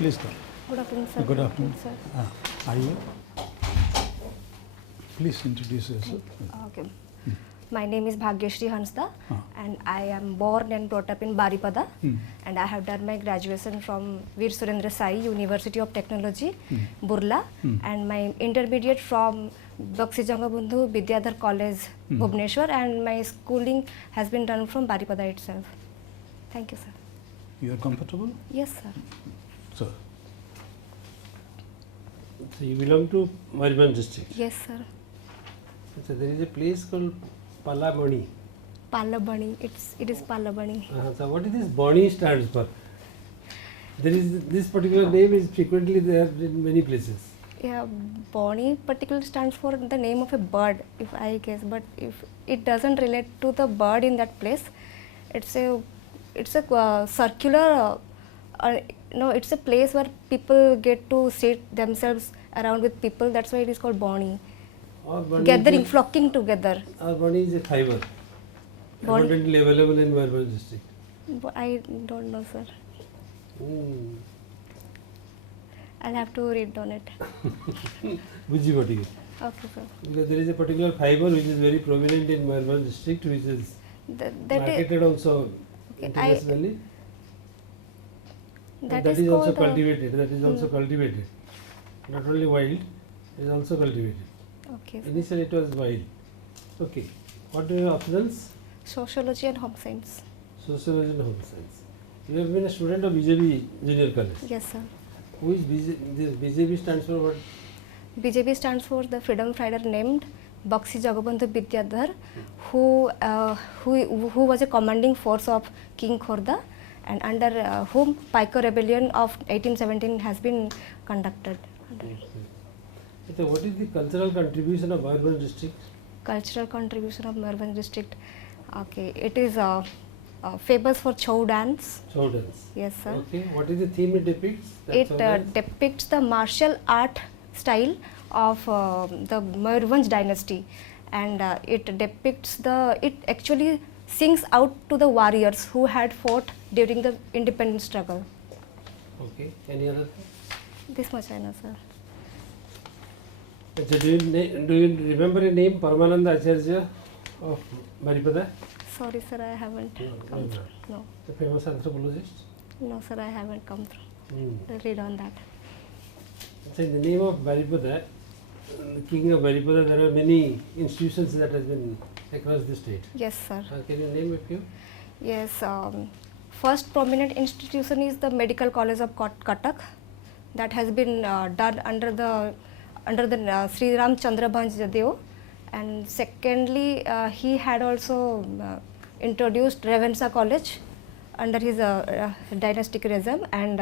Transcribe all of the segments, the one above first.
Please come. Good afternoon, sir. Good afternoon. Sir. Are you? Please introduce yourself. Okay. My name is Bhagyashri Hansda, Ah. and I am born and brought up in Baripada, Hmm. and I have done my graduation from Veer Surendra Sai University of Technology, Burla, and my intermediate from Bakshi Jangabandhu Vidyadhar College, Bhubaneswar, and my schooling has been done from Baripada itself. Thank you, sir. You are comfortable? Yes, sir. Sir. So you belong to Mariband district. Yes, sir. So there is a place called Palamani. Palabani. It is Palabani. So what is this Bani stands for? There is this particular name is frequently there in many places. Yeah, Bonnie particularly stands for the name of a bird, if I guess. But if it doesn't relate to the bird in that place, it's a circular. It's a place where people get to sit themselves around with people. That's why it is called Bonnie. Or Bani Gathering, is flocking together. or Bani is a fiber. Bani- Abundantly available in Mariband district. But I don't know, sir. Hmm. I'll have to read on it. Buji particular. Okay, sir. Because there is a particular fiber which is very prominent in Mariband district, which is That marketed also Okay, internationally. And that that is is also called, cultivated. That is also cultivated. Not only wild, it is also cultivated. okay, sir. Initially it was wild. Okay. What do you have options? Sociology and home science. Sociology and home science. You have been a student of BJB Junior College. Yes, sir. Who is this BJB stands for what? BJP stands for the freedom fighter named Bakshi Jagabandhu Vidyadhar, who was a commanding force of King Khorda, and under whom Piker Rebellion of 1817 has been conducted. So what is the cultural contribution of Mariband district? Cultural contribution of Mariband district. Okay, it is famous for Chou dance. Chow dance. Yes, sir. Okay. What is the theme it depicts? That It chow dance? depicts the martial art style of the Mayurbhanj dynasty, and it actually sings out to the warriors who had fought during the independence struggle. Okay. Any other? This much I know, sir. So do you remember a name Paramananda Acharya of Baripada? Sorry, sir, I haven't come no. through. No, The famous anthropologist? no, sir, I haven't come through. Read on that. So in the name of Baripada, the king of Baripada, there are many institutions that has been across the state. Yes, sir. Can you name a few? Yes, first prominent institution is the Medical College of Cuttack, that has been done under the Sri Ram Chandra Bhanj Dev, and secondly he had also introduced Ravensa College under his dynastic regime, and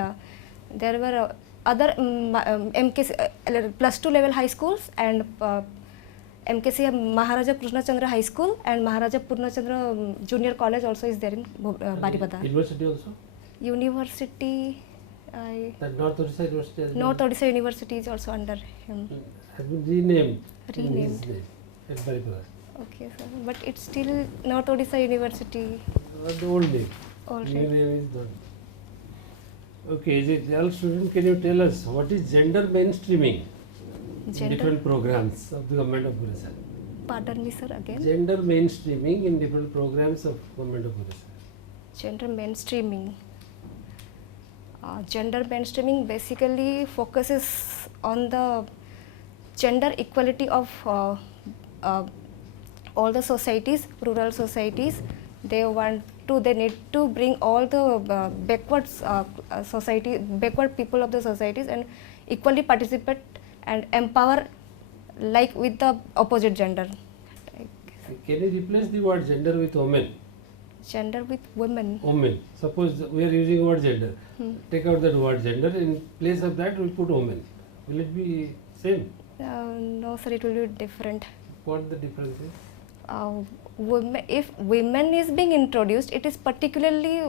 there were other MKC plus 2 level high schools, and MKC Maharaja Krishna Chandra High School and Maharaja Purna Chandra Junior College also is there in Baripada. University also? University, That North Odisha University has North Odisha University is also under him. has been renamed. In Renamed. his name at Baripada. Okay, sir. But it's still North Odisha University. The old name. All New right. name is not. Okay, Jal student, can you tell us what is gender mainstreaming in Gender. different programs of the government of Odisha? Pardon me, sir. Again. Gender mainstreaming in different programs of government of Odisha. Gender mainstreaming. Gender mainstreaming basically focuses on the gender equality of all the societies, rural societies. They need to bring all the backward people of the societies and equally participate and empower like with the opposite gender. Can you replace the word gender with women? Gender with women. Women. Suppose we are using word gender. Take out that word gender. In place of that, we put women. Will it be same? No, sir, it will be different. What the difference is? If women is being introduced, it is particularly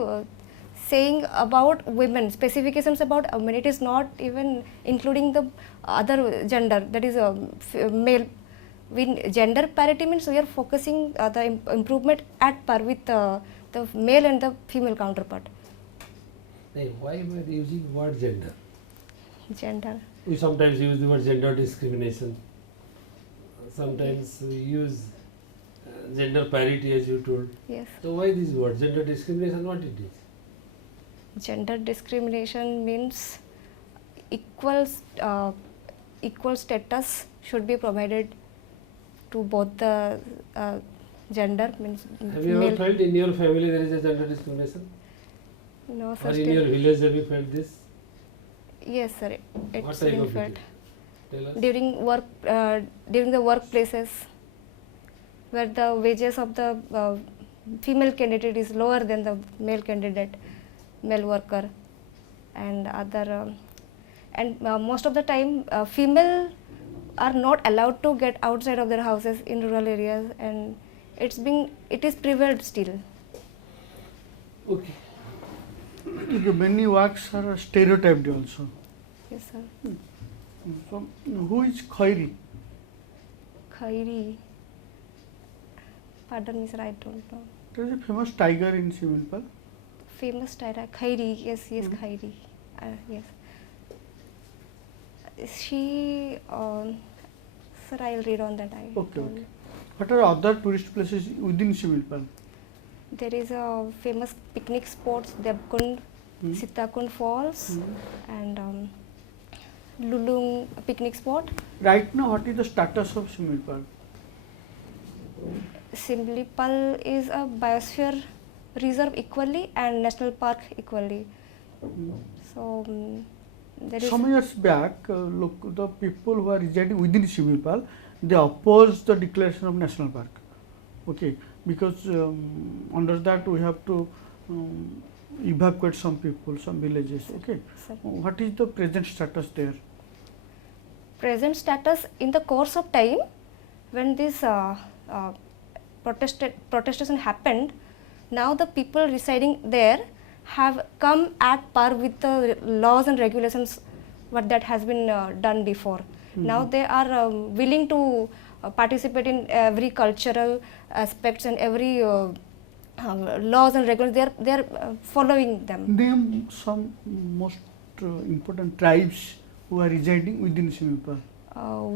saying about women, specifications about women. It is not even including the other gender, that is male. When gender parity means we are focusing the improvement at par with the male and the female counterpart. Why am I using word gender? Gender. We sometimes use the word gender discrimination. Sometimes we use gender parity, as you told. Yes. So why this word gender discrimination? What it is? Gender discrimination means equal equal status should be provided to both the gender, means Have you ever male. felt in your family there is a gender discrimination? No, Or sir. in your village have you felt this? Yes, sir. What It's type been of felt it? Tell us. during work, during the workplaces, where the wages of the female candidate is lower than the male candidate, male worker, and other, and most of the time, female are not allowed to get outside of their houses in rural areas, and it is prevailed still. Okay. Okay, many works are stereotyped also. Yes, sir. So, who is Khairi? Khairi. Pardon me, sir, I don't know. There is a famous tiger in Similpal. Famous Tyra Khairi. Yes, Mhm. Khairi. Yes. She, sir, I'll read on that. Okay, okay. What are other tourist places within Similpal? There is a famous picnic spots, Debkund, Hmm. Sitakund Falls, Hmm. and Lulung picnic spot. Right now, what is the status of Similpal? Simlipal is a biosphere reserve equally and national park equally. So there is Some years back, look, the people who are residing within Similpal, they opposed the declaration of national park. Okay, because under that we have to evacuate some people, some villages. Okay, sir, what is the present status there? present status in the course of time when this protestation happened. Now the people residing there have come at par with the laws and regulations what that has been done before. Now they are willing to participate in every cultural aspects and every laws and regulations. They are following them. Name some most important tribes who are residing within Similpal.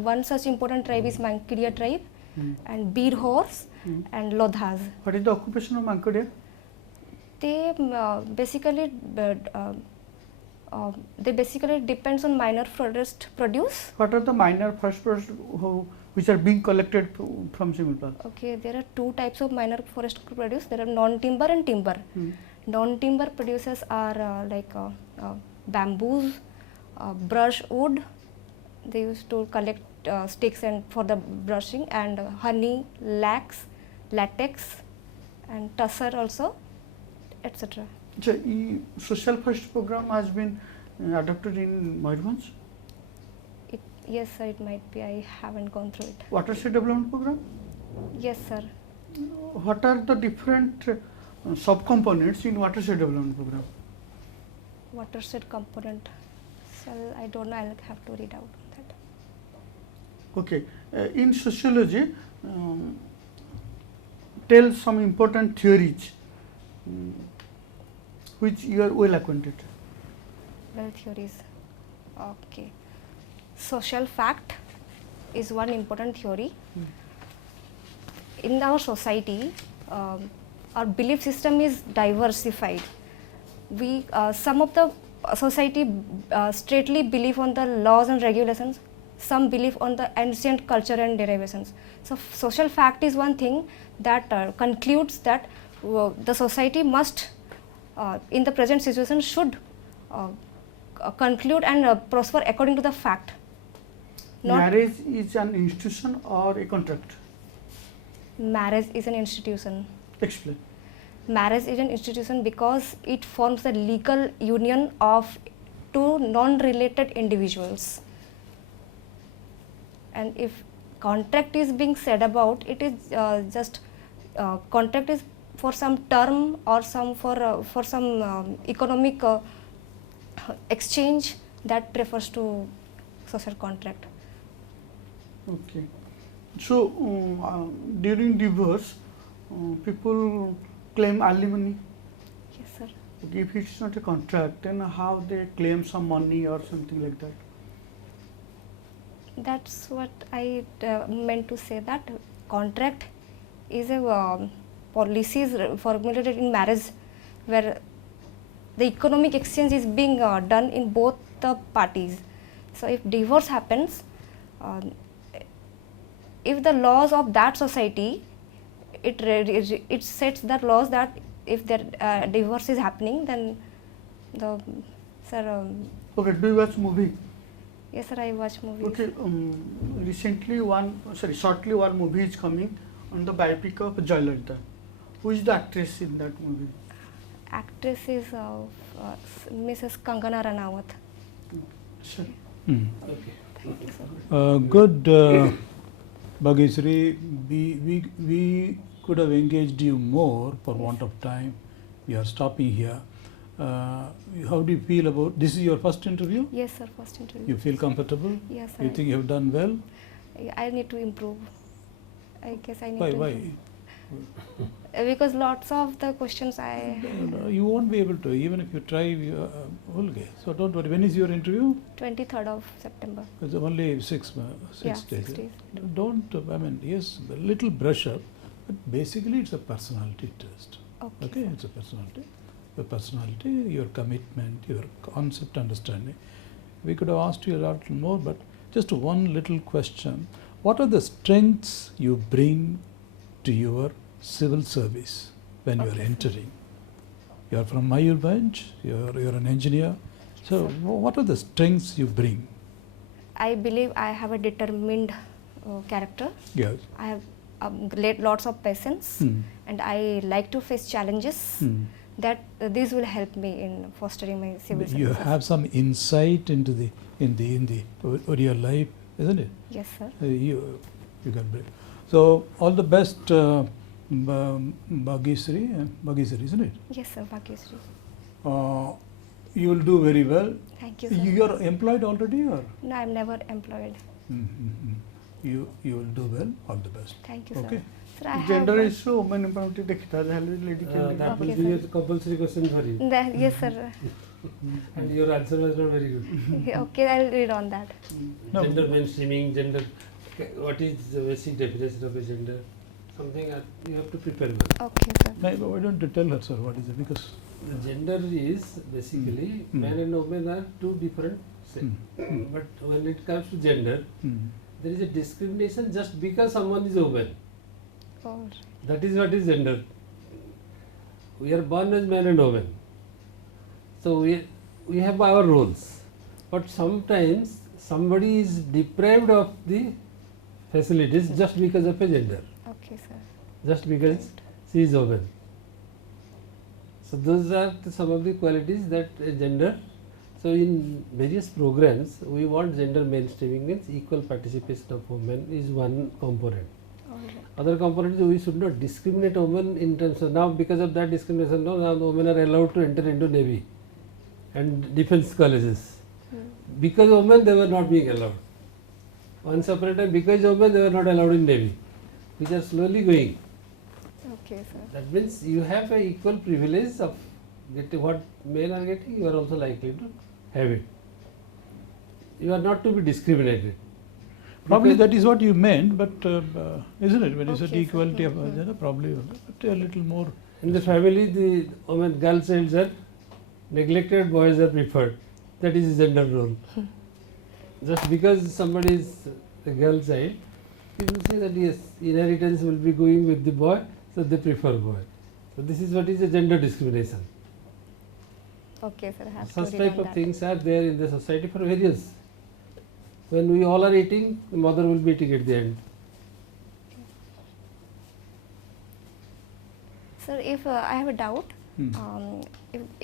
One such important tribe is Mankidia tribe, and Bir Horse and Lodhas. What is the occupation of Mankadia? They basically depends on minor forest produce. What are the minor forest products which are being collected from Similpal? Okay, there are two types of minor forest produce. There are non-timber and timber. Non-timber producers are like bamboos, brush wood. They used to collect sticks and for the brushing, and honey, latex, and tussar also, etc. So, social forest program has been adopted in Mayurbhanj. Yes, sir, it might be. I haven't gone through it. Watershed development program. Yes, sir. What are the different sub-components in watershed development program? Watershed component. So I don't know. I'll have to read out on that. Okay, in sociology, tell some important theories which you are well acquainted. Well, theories. Okay. Social fact is one important theory. In our society, our belief system is diversified. We some of the society straightly believe on the laws and regulations. Some believe on the ancient culture and derivations. So social fact is one thing that concludes that the society must, in the present situation, should conclude and prosper according to the fact. Marriage is an institution or a contract? Marriage is an institution. Explain. Marriage is an institution because it forms the legal union of two non-related individuals. And if contract is being said about, it is just contract is for some term or some for some economic exchange that refers to social contract. Okay. So, during divorce, people claim alimony. Yes, sir. Okay, if it's not a contract, then how they claim some money or something like that? That's what I meant to say, that contract is a policies formulated in marriage where the economic exchange is being done in both the parties. So if divorce happens, if the laws of that society, it sets the laws that if there divorce is happening, then the sir. Okay, do you watch movie? Yes, sir. I watch movies. Okay, shortly one movie is coming on the biopic of Jayalalitha. Who is the actress in that movie? Actress is Mrs. Kangana Ranawat. Sure. Okay. Good, Bhagesri. We could have engaged you more for want of time. We are stopping here. How do you feel about this? Is your first interview? Yes, sir. First interview. You feel comfortable? Yes, sir. You think you have done well? I need to improve. I guess I need Why? to. Why? improve. Because lots of the questions No, you won't be able to, even if you try. Okay. So don't worry. When is your interview? 23rd of September. It's only 6 Yeah, days. 6 days. Don't. I mean, yes, a little brush up, but basically it's a personality test. Okay, it's a personality. Your personality, your commitment, your concept understanding. We could have asked you a lot more, but just one little question. What are the strengths you bring to your civil service when you are entering? You are from Mayurbhanj, you're an engineer. So what are the strengths you bring? I believe I have a determined character. Yes. I have lots of patience, and I like to face challenges. That these will help me in fostering my civil service. You have some insight into the your life, isn't it? Yes, sir. You can bring. So all the best, Bhagesri, isn't it? Yes, sir. Bhagyasri. You will do very well. Thank you, sir. You are employed already, or No, I'm never employed. you will do well. All the best. Thank you, sir. Okay. Sir, I Gender have issue, women empowerment देखता है lady can That will Okay, be a sir. compulsory question for you. yes, sir. And your answer was not very good. Okay, I'll read on that. No. Gender mainstreaming, gender. What is the basic definition of a gender? Something you have to prepare well. Okay, sir. No, but why don't you tell her, sir, what is it? Because The gender is basically man and woman are two different sexes. But when it comes to gender, there is a discrimination just because someone is a woman. Or That is what is gender. We are born as man and woman. So we have our roles. But sometimes somebody is deprived of the facilities just because of a gender. okay, sir. Just because she is woman. So those are some of the qualities that gender. So in various programs, we want gender mainstreaming, means equal participation of women is one component. All right. Other component is we should not discriminate women in terms of now because of that discrimination. Now the women are allowed to enter into Navy and defense colleges. Because of women they were not being allowed. Once upon a time, because of women they were not allowed in Navy, which are slowly going. Okay, sir. That means you have a equal privilege of getting what men are getting, you are also likely to have it. You are not to be discriminated. probably Because- that is what you meant, but isn't it? When you said Okay, sir. equality of gender, probably but a little more. In the family, the women, girl childs are neglected, boys are preferred. That is gender role. Just because somebody is a girl child, people say that yes, inheritance will be going with the boy, so they prefer boy. So this is what is a gender discrimination. Okay, sir. I have Such to read type on of that. things are there in the society for various. When we all are eating, the mother will be eating at the end. Sir, if I have a doubt, Hmm.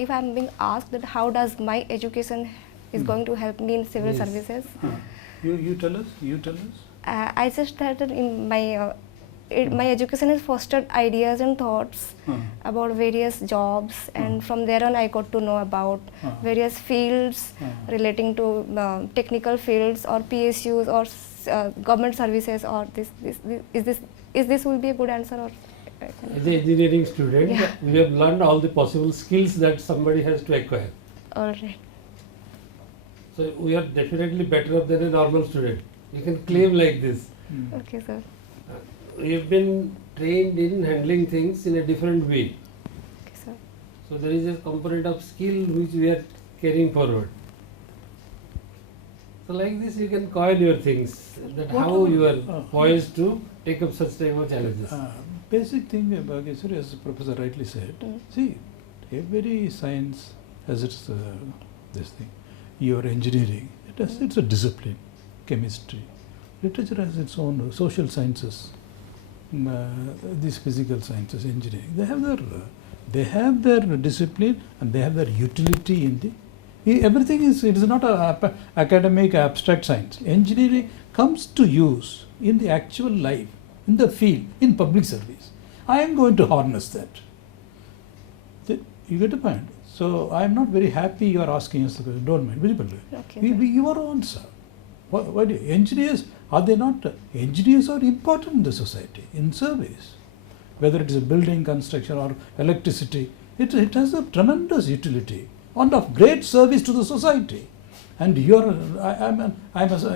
if I'm being asked that how does my education is going to help me in civil Yes. services, You tell us. You tell us. I just that in my education has fostered ideas and thoughts about various jobs, and from there on I got to know about various fields relating to technical fields or PSUs or government services, or is this will be a good answer, or As an engineering student, Yeah. we have learned all the possible skills that somebody has to acquire. all right. So we are definitely better off than a normal student. You can claim like this. Mm. Okay, sir. We have been trained in handling things in a different way. Okay, sir. So there is a component of skill which we are carrying forward. So like this you can coil your things, that how you are poised to take up such type of challenges. Basic thing, Bhageshwari, as the professor rightly said, see, every science has its this thing. Your engineering, it's a discipline. Chemistry, literature has its own. Social sciences, these physical sciences, engineering, they have their discipline and they have their utility in the. Everything is, it is not a academic abstract science. Engineering comes to use in the actual life, in the field, in public service. I am going to harness that. You get the point. So I am not very happy you are asking us the question. Don't mind, very politely. Okay, Your answer. Why do engineers, are they not? Engineers are important in the society, in service. Whether it is a building construction or electricity, it has a tremendous utility and of great service to the society. And I'm an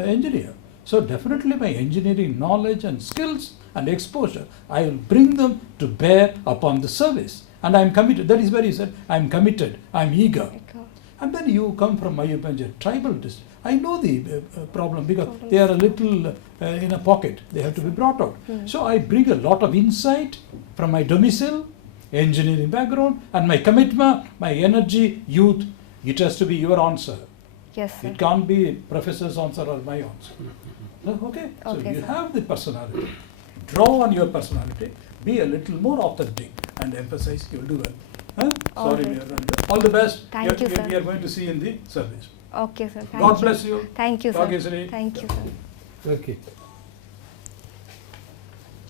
engineer. So definitely my engineering knowledge and skills and exposure, I will bring them to bear upon the service. And I am committed. That is where he said, I am committed, I am eager. okay. And then you come from Mayurbanj, tribal district. I know the problem because they are a little in a pocket. They have to be brought out. So I bring a lot of insight from my domicile, engineering background, and my commitment, my energy, youth. It has to be your answer. Yes, sir. It can't be professor's answer or my answer. No? Okay? So Okay, you sir. have the personality. Draw on your personality. Be a little more authentic and emphasize. You will do well. Huh? All Sorry, right. we are running. All the best. Thank you, sir. We are going to see you in the service. Okay, sir. Thank God you. bless you. Thank you, sir. Bhageshwari. Thank you, sir. Okay.